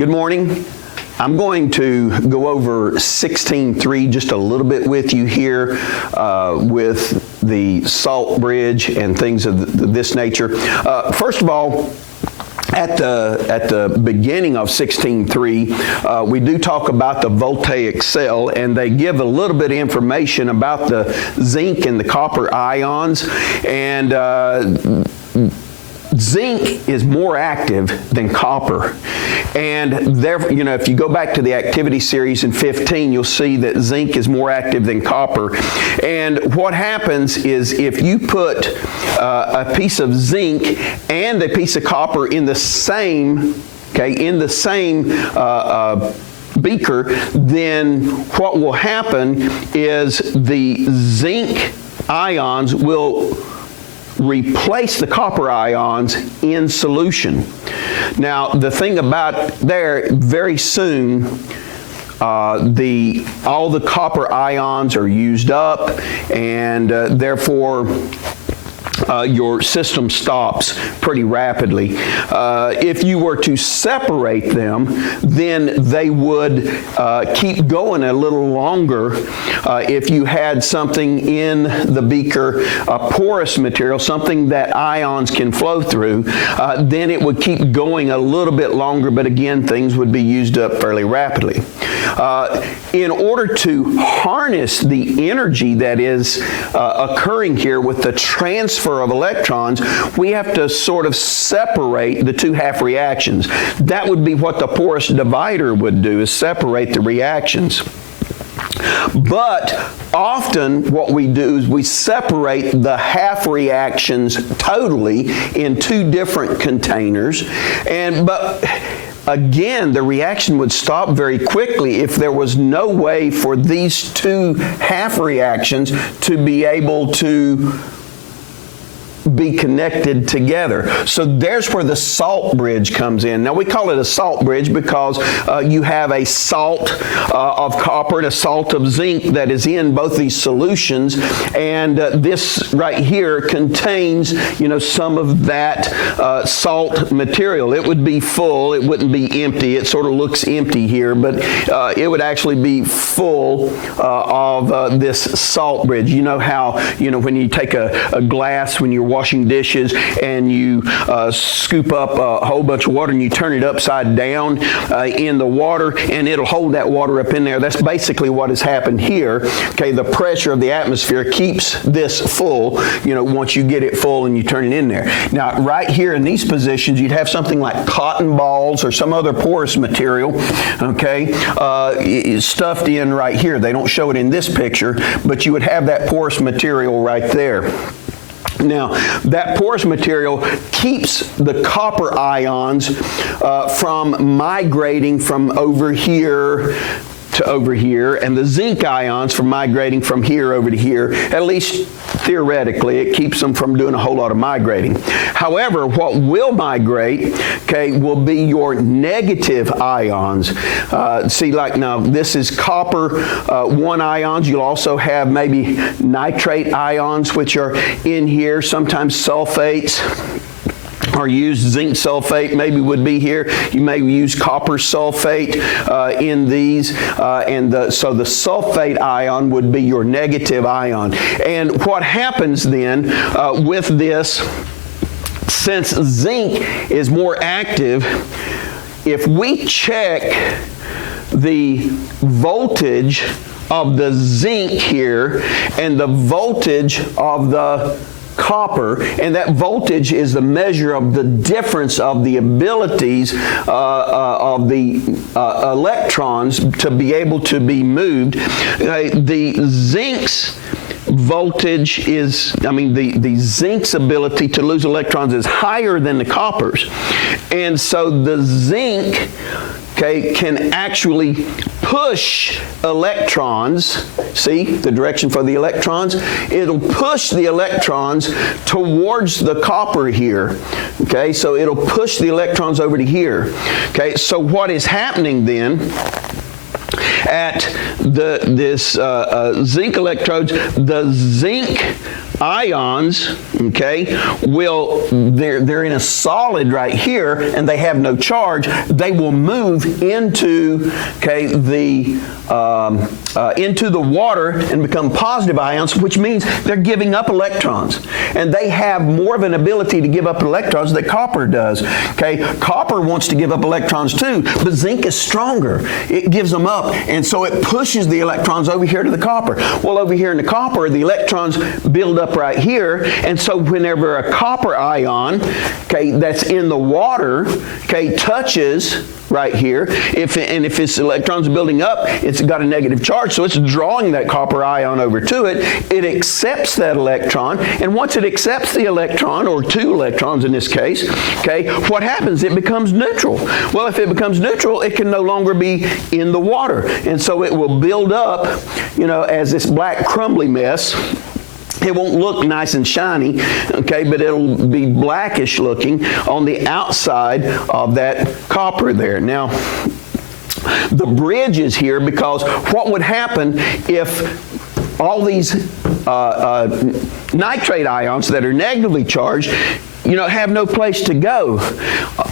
Good morning. I'm going to go over 16.3 just a little bit with you here with the salt bridge and things of this nature. First of all, at the beginning of 16.3, we do talk about the Voltaic cell, and they give a little bit of information about the zinc and the copper ions. And zinc is more active than copper, and therefore, if you go back to the activity series in 15, you'll see that zinc is more active than copper. And what happens is if you put a piece of zinc and a piece of copper in the same, beaker, then what will happen is the zinc ions will replace the copper ions in solution. Now, the thing about there, very soon, all the copper ions are used up, and therefore, your system stops pretty rapidly. If you were to separate them, then they would keep going a little longer. If you had something in the beaker, a porous material, something that ions can flow through, then it would keep going a little bit longer, but again, things would be used up fairly rapidly. In order to harness the energy that is occurring here with the transfer of electrons, we have to sort of separate the two half reactions. That would be what the porous divider would do, is separate the reactions. But often what we do is we separate the half reactions totally in two different containers, but again, the reaction would stop very quickly if there was no way for these two half reactions to be able to be connected together. So there's where the salt bridge comes in. Now, we call it a salt bridge because you have a salt of copper and a salt of zinc that is in both these solutions, and this right here contains, some of that salt material. It would be full. It wouldn't be empty. It sort of looks empty here, but it would actually be full of this salt bridge. You know how, when you take a glass, when you're washing dishes and you scoop up a whole bunch of water and you turn it upside down in the water, and it'll hold that water up in there. That's basically what has happened here. Okay, the pressure of the atmosphere keeps this full, once you get it full and you turn it in there. Now, right here in these positions, you'd have something like cotton balls or some other porous material, stuffed in right here. They don't show it in this picture, but you would have that porous material right there. Now, that porous material keeps the copper ions from migrating from over here to over here, and the zinc ions from migrating from here over to here. At least theoretically, it keeps them from doing a whole lot of migrating. However, what will migrate, will be your negative ions. See, like now, this is copper 1 ions. You'll also have maybe nitrate ions, which are in here, sometimes sulfates are used. Zinc sulfate maybe would be here. You may use copper sulfate in these, so the sulfate ion would be your negative ion. And what happens then with this, since zinc is more active, if we check the voltage of the zinc here and the voltage of the copper, and that voltage is the measure of the difference of the abilities of the electrons to be able to be moved. The zinc's voltage is, the zinc's ability to lose electrons is higher than the copper's, and so the zinc can actually push electrons. See the direction for the electrons? It'll push the electrons towards the copper here. So it'll push the electrons over to here. So what is happening then at this zinc electrodes, the zinc ions, okay, they're in a solid right here, and they have no charge. They will move into, okay, into the water and become positive ions, which means they're giving up electrons. And they have more of an ability to give up electrons than copper does. Okay, copper wants to give up electrons too, but zinc is stronger. It gives them up, and so it pushes the electrons over here to the copper. Well, over here in the copper, the electrons build up right here, and so whenever a copper ion, okay, that's in the water, okay, touches right here, if its electrons are building up, it's got a negative charge, so it's drawing that copper ion over to it. It accepts that electron, and once it accepts the electron, or two electrons in this case, okay, what happens? It becomes neutral. Well, if it becomes neutral, it can no longer be in the water, and so it will build up, you know, as this black crumbly mess. It won't look nice and shiny, okay, but it'll be blackish looking on the outside of that copper there. Now, the bridge is here because what would happen if all these nitrate ions that are negatively charged, you know, have no place to go?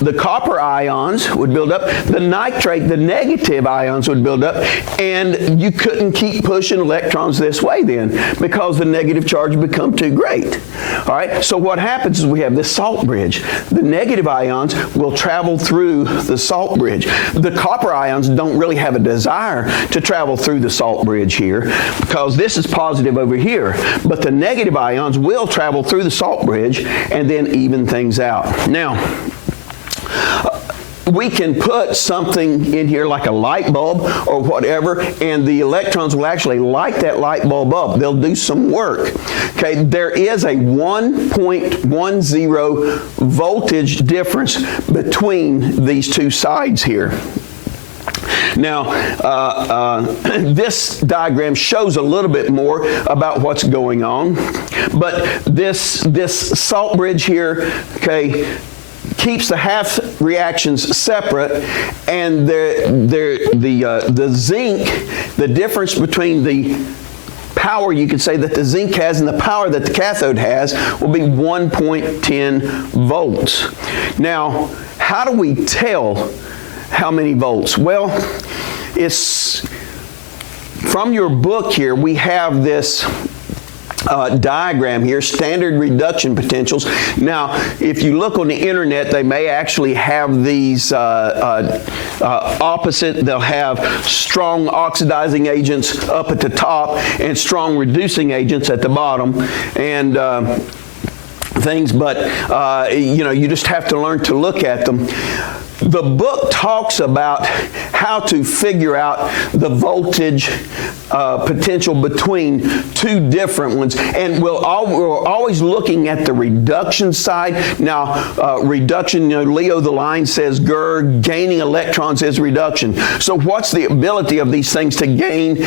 The copper ions would build up, the nitrate, the negative ions would build up, and you couldn't keep pushing electrons this way then because the negative charge would become too great. All right, so what happens is we have this salt bridge. The negative ions will travel through the salt bridge. The copper ions don't really have a desire to travel through the salt bridge here because this is positive over here, but the negative ions will travel through the salt bridge and then even things out. Now, we can put something in here like a light bulb or whatever, and the electrons will actually light that light bulb up. They'll do some work. Okay, there is a 1.10 voltage difference between these two sides here. Now, this diagram shows a little bit more about what's going on, but this salt bridge here, okay, keeps the half reactions separate, and the zinc, the difference between the power, you could say, that the zinc has and the power that the cathode has will be 1.10 volts. Now, how do we tell how many volts? Well, it's from your book here, we have this diagram here, standard reduction potentials. Now, if you look on the internet, they may actually have these opposite. They'll have strong oxidizing agents up at the top and strong reducing agents at the bottom, and things, but you know, you just have to learn to look at them. The book talks about how to figure out the voltage potential between two different ones, and we're always looking at the reduction side. Now, reduction, you know, Leo the line says gaining electrons is reduction. So what's the ability of these things to gain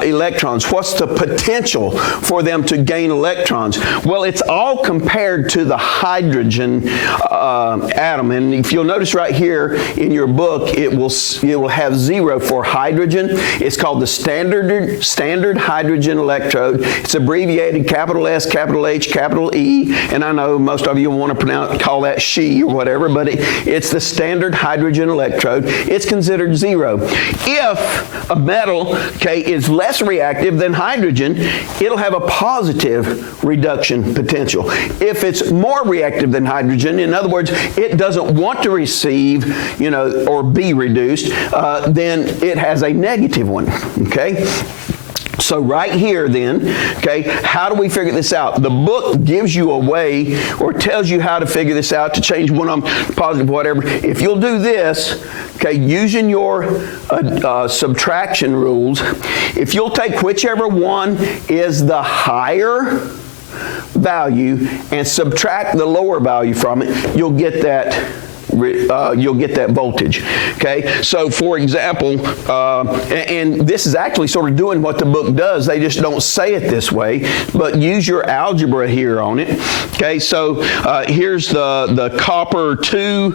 electrons? What's the potential for them to gain electrons? Well, it's all compared to the hydrogen atom, and if you'll notice right here in your book, it will have 0 for hydrogen. It's called the standard hydrogen electrode. It's abbreviated capital S, capital H, capital E, and I know most of you want to call that She or whatever, but it's the standard hydrogen electrode. It's considered 0. If a metal, okay, is less reactive than hydrogen, it'll have a positive reduction potential. If it's more reactive than hydrogen, in other words, it doesn't want to receive, you know, or be reduced, then it has a negative one, okay? So right here then, okay, how do we figure this out? The book gives you a way, or tells you how to figure this out, to change one of them positive, whatever. If you'll do this, okay, using your subtraction rules, if you'll take whichever one is the higher value and subtract the lower value from it, you'll get that voltage. Okay, so for example, and this is actually sort of doing what the book does. They just don't say it this way, but use your algebra here on it. Okay, so here's the copper 2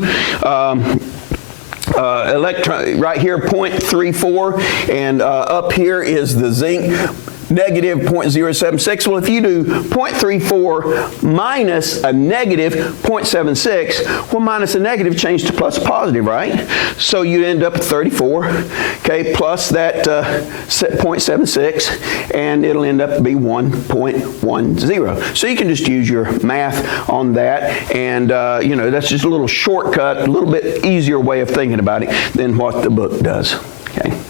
electron right here, 0.34, and up here is the zinc. negative 0.076. Well, if you do 0.34 minus a negative 0.76, well, minus a negative changed to plus positive, right? So you end up at 34, okay, plus that 0.76, and it'll end up to be 1.10. So you can just use your math on that, and you know, that's just a little shortcut, a little bit easier way of thinking about it than what the book does. Okay.